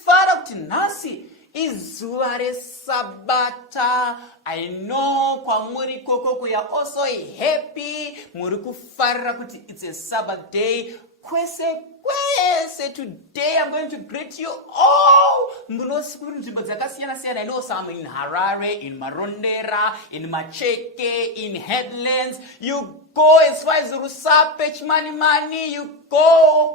kufara kuti nhasi izuva reSabata. I know kwamuri koko we are also happy. Muri kufarira kuti it's a Sabbath day. Kwese today I'm going to greet you all. I know some in Harare, in Marondera, in Macheke, in Headlands. You go as far as Rusape, Chimani, you go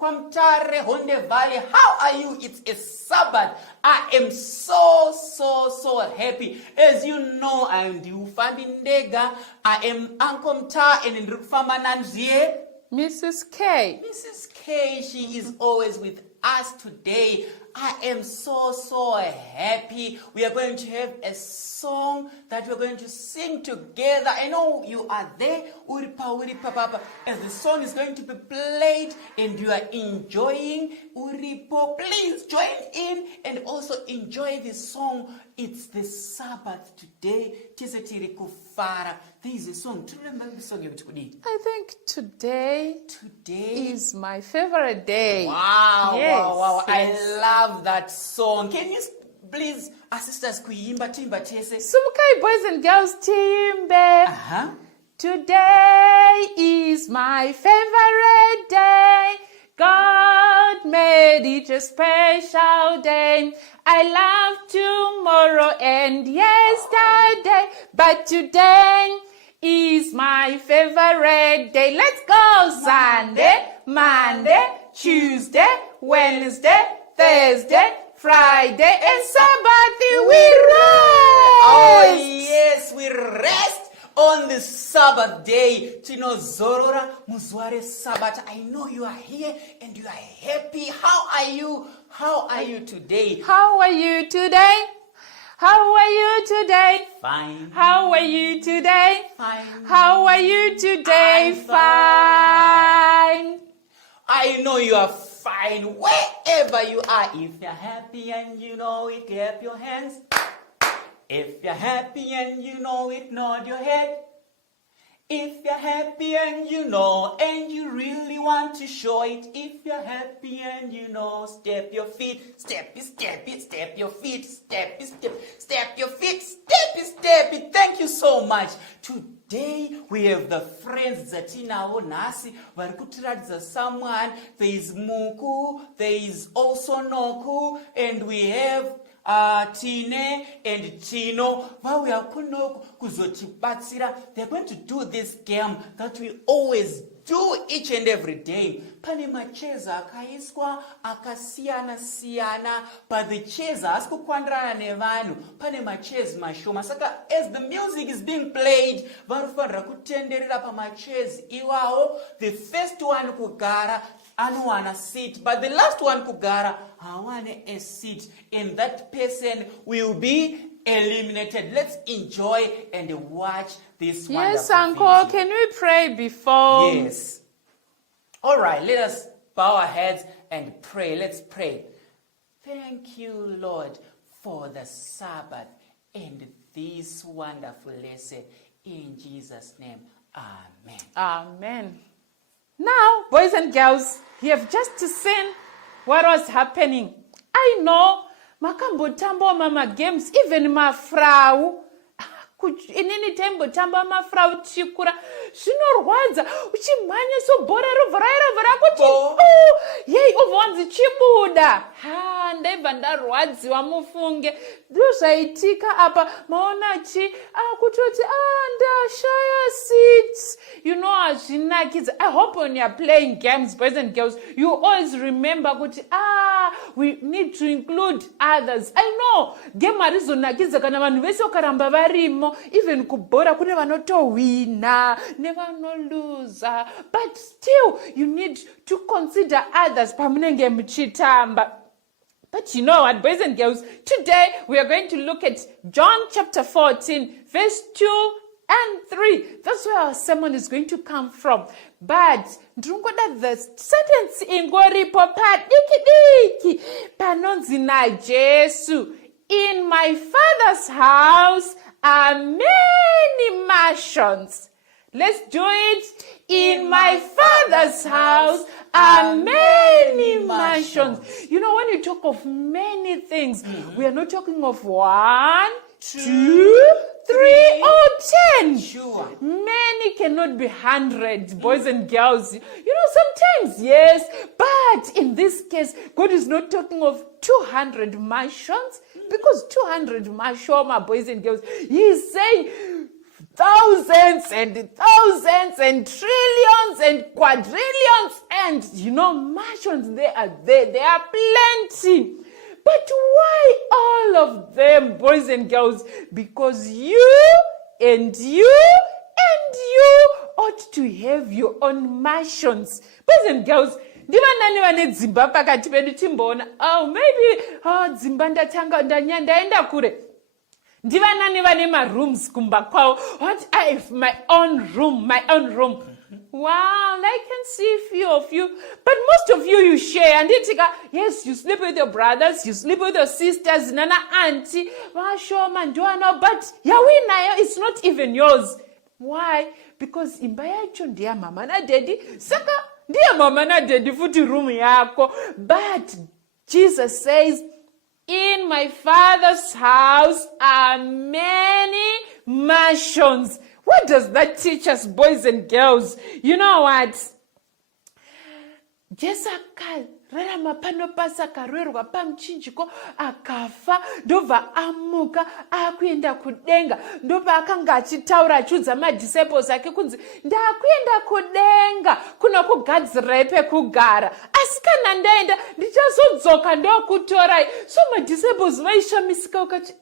Kwamtare, Honde Valley. How are you? It's a Sabbath. I am so happy. As you know, I am the Ufambindega. I am Uncle Ta and Ndrufamananzie. Mrs. K. Mrs. K, she is always with us today. I am so happy. We are going to have a song that we're going to sing together. I know you are there. Uripa, papa. As the song is going to be played and you are enjoying, Uripo, please join in and also enjoy this song. It's the Sabbath today. Tisetiri kufara. There is a song. Do you remember the song? I think today is my favorite day. Wow, yes, wow. Yes. I love that song. Can you please assist us kuimba timba tese? Sumukai boys and girls timbe. Uh-huh. Today is my favorite day. God made it a special day. I love tomorrow and yesterday, but today is my favorite day. Let's go! Sunday, Monday, Tuesday, Wednesday, Thursday, Friday, and Sabbath we rest. Oh yes, we rest on the Sabbath day. Tino zorora muzware Sabbath. I know you are here and you are happy. How are you? How are you today? How are you today? How are you today? Fine. How are you today? Fine. How are you today? I'm Fine. I know you are fine wherever you are. If you're happy and you know it, clap your hands. If you're happy and you know it, nod your head. If you're happy and you know and you really want to show it. If you're happy and you know, step your feet. Step it, step your feet. Step your feet. Step it. Thank you so much. Today we have the friends Zatina Nasi, Varikutiradza someone. There is Muku, there is also Noku, and we have Tine and Tino. While we are kuzotibatsira, they're going to do this game that we always do each and every day. Pane macheza akaiswa akasiyana but the cheza asikukwandrana nevanhu. Pane macheza mashoma. Saka as the music is being played, varufanira kutenderera pamacheza iwawo. The first one kugara anowana seat, but the last one kugara awane a seat, and that person will be eliminated. Let's enjoy and watch this wonderful Yes, Uncle, video. can we pray before? Yes. All right, let us bow our heads and pray. Let's pray. Thank you, Lord, for the Sabbath and this wonderful lesson. In Jesus' name, amen. Amen. Now, boys and girls, you have just seen what was happening. I know, makambotamba mama games, even mafrau. Inini tembo tamba mafrau chikura. Zvinorwadza uchimhanya sobhora rovhara kuti yei ovonzi chibuda. Ndaibva ndarwadziwa mufunge. Ndozvaitika apa maona chi kutoti ndashaya seats. You know hazvinakidza. I hope when you are playing games, boys and girls, you always remember kuti we need to include others. I know game harizonakidza kana vanhu vese ukaramba varimo. Even kubhora kune vanotowina nevanoluza, but still you need to consider others pamunenge muchitamba. But you know what, boys and girls, today we are going to look at John chapter 14 verse 2 and 3. That's where our sermon is going to come from. But ndingoda the sentence ingoripo padiki panonzi naJesu, in my Father's house are many mansions. Let's do it. In my Father's house are many mansions. You know, when you talk of many things, we are not talking of 1, 2, 3, or 10. Sure. Many cannot be 100, boys and girls. You know, sometimes, yes. But in this case, God is not talking of 200 mansions. Because 200 mashoma, boys and girls, He's saying thousands and thousands and trillions and quadrillions and, mansions, they are there. There are plenty. But why all of them, boys and girls? Because you and you and you ought to have your own mansions. Boys and girls, ndivanani vane dzimba pakati pedu timboona, maybe dzimba ndatanga ndaenda kure. Ndivanani vane marooms kumba kwavo. What I have my own room. Wow, I can see a few of you. But most of you share. And yes, you sleep with your brothers, you sleep with your sisters, nana auntie, Shoma, Joanna, but Yahweh, it's not even yours. Why? Because imba yacho ndiya mama na daddy. Saka ndiya mama na daddy futi room yako. But Jesus says, in my Father's house are many mansions. What does that teach us, boys and girls? You know what? Jesu akararama pano pasi akarwerwa pamuchinjiko akafa ndobva amuka akuenda kudenga. Ndobva akanga achitaura achiudza madisciples ake kunzi ndakuenda kudenga kuno kugadzirai pekugara, asi kana ndaenda ndichazodzoka ndokutorai. So madisciples vaishamisika ukati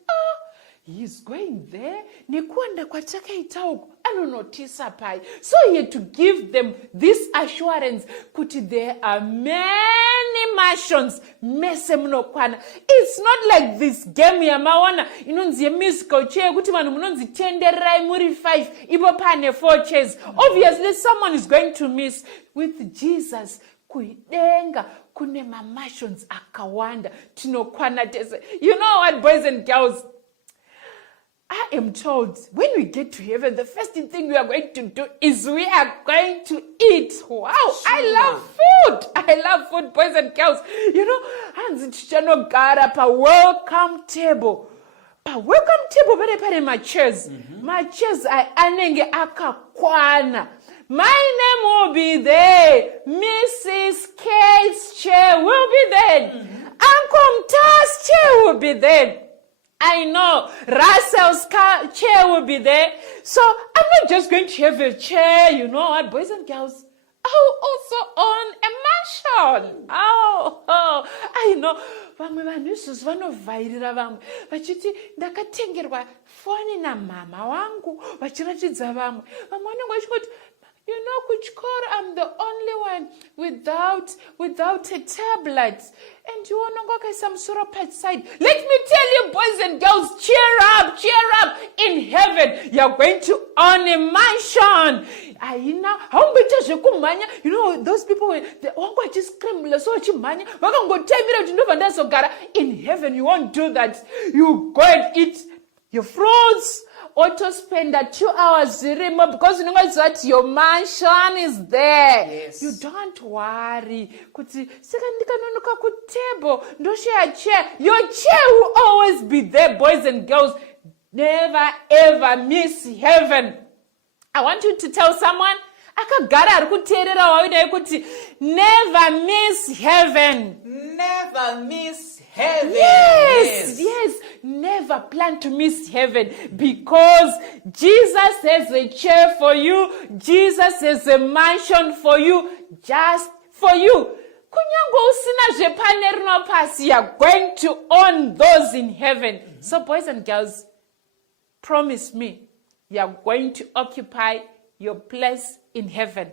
He's going there. Nekuanda kwatakaita uko anonotisa pai. So he had to give them this assurance kuti there are many mansions mese munokwana. It's not like this game yamaona inonzi musical chair kuti vanhu munonzi tenderai muri 5 ipo pane 4 chairs. Obviously someone is going to miss. With Jesus kuidenga kune mansions akawanda tinokwana tese. You know what, boys and girls? I am told when we get to heaven, the first thing we are going to do is we are going to eat. Wow, sure. I love food, boys and girls. Hands tichanogara pa welcome table. Pa welcome table pare my chairs. My chairs anenge akakwana. My name will be there. Mrs. Kate's chair will be there. Uncle Mta's chair will be there. I know Russell's chair will be there. So I'm not just going to have a chair, you know what, boys and girls. I will also own a mansion. I know. Vamwe vanhu izvozvo vanovhairira vamwe vachiti ndakatengerwa foni namama wangu vachiratidza vamwe vanenge vachingoti kuchikora I'm the only one without a tablet. And you want to go some sort of pet side. Let me tell you, boys and girls, cheer up. In heaven, you're going to own a mansion. Those people, they won't just scramble so in heaven, you won't do that. You go and eat your fruits. Auto spend 2 hours because you know that your mansion is there. Yes. You don't worry. Your chair will always be there, boys and girls. Never ever miss heaven. I want you to tell someone, never miss heaven. Never miss heaven. Yes. Never plan to miss heaven, because Jesus has a chair for you. Jesus has a mansion for you, just for you. You are going to own those in heaven. So boys and girls, promise me you are going to occupy your place in heaven.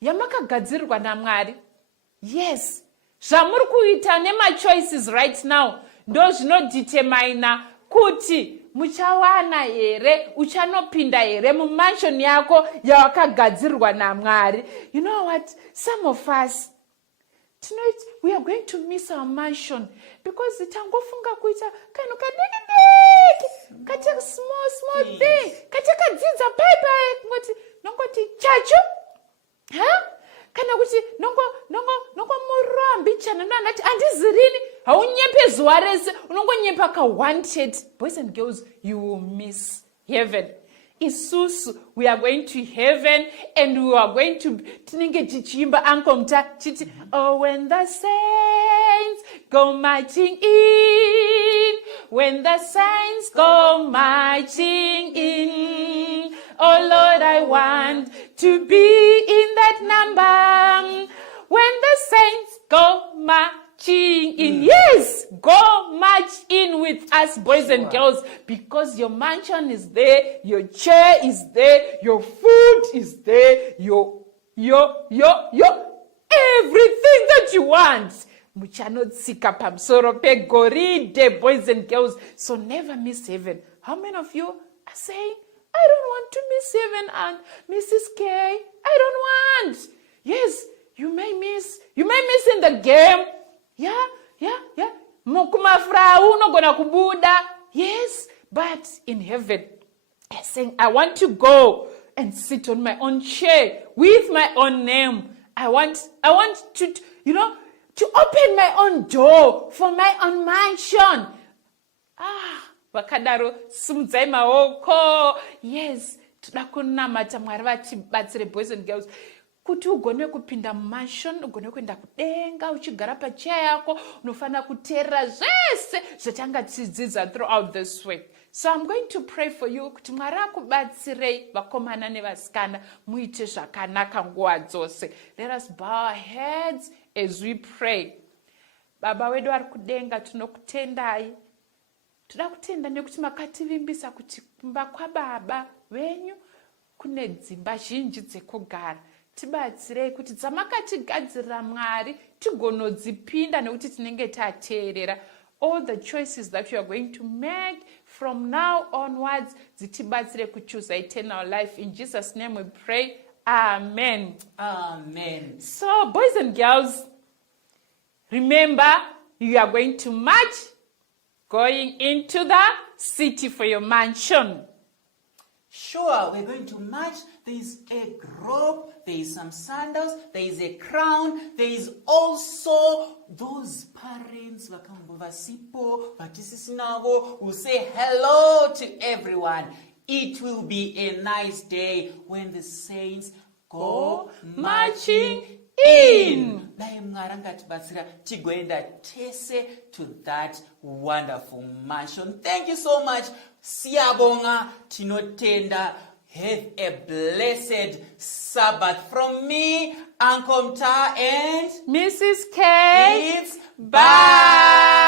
Yamakagadzirwa naMwari. Yes. Zvamuri kuita nema choices right now ndo zvinodetermina kuti muchawana here, uchanopinda here mumansion yako yawakagadzirwa naMwari. You know what? Some of us, tonight we are going to miss our mansion because itangofunga kuita kanu kati small thing kati kadzidza bye kungoti nongoti chachu kana kuti nongo murombi chana nati andizirini haunyepe zuva rese unongonyepa ka-wanted. Boys and girls, you will miss heaven. Isusu, we are going to heaven and we are going to tinenge tichimba ankomta chiti. Oh, when the saints go marching in, when the saints go marching in, oh Lord, I want to be in that number. When the saints go marching in, yes, go march in with us, boys and girls, because your mansion is there, your chair is there, your food is there, your everything that you want. Muchanotsika pamsoro pe goride, boys and girls. So never miss heaven. How many of you are saying, I don't want to miss heaven, and Mrs. K, I don't want. Yes, you may miss in the game. Yeah. Mokumafra unogona kubuda. Yes, but in heaven, I'm saying, I want to go and sit on my own chair with my own name. I want to, to open my own door for my own mansion. Vakadaro simdzai maoko. Yes, toda kunamata Mwari vatibatsire, boys and girls, kuti ugone kupinda mumansion, ugone kuenda kudenga uchigara pachair yako, unofana kuteerera zvese zvatangatidzidza throughout this week. So I'm going to pray for you kuti Mwari akubatsirei vakomana nevasikana muite zvakanaka nguva dzose. Let us bow our heads as we pray. Baba wedu vari kudenga, tinokutendai. Toda kutenda nekuti makativimbisa kuti kumba kwababa venyu kune dzimba zhinji dzekugara. Tibatsirei kuti dzamakatigadзira Mwari tigonodzipinda nekuti tinenge tateerera. All the choices that you are going to make from now onwards, dzitibatsire kuchoose eternal life. In Jesus' name we pray. Amen. Amen. So, boys and girls, remember, you are going to march going into the city for your mansion. Sure, we're going to march. There is a robe, there is some sandals, there is a crown, there is also those parents vakambovasipo vatisisinawo who say hello to everyone. It will be a nice day when the saints go marching in. To that wonderful mansion. Thank you so much. Siyabonga tinotenda. Have a blessed Sabbath from me, Uncle Ta, and Mrs. K. It's bye.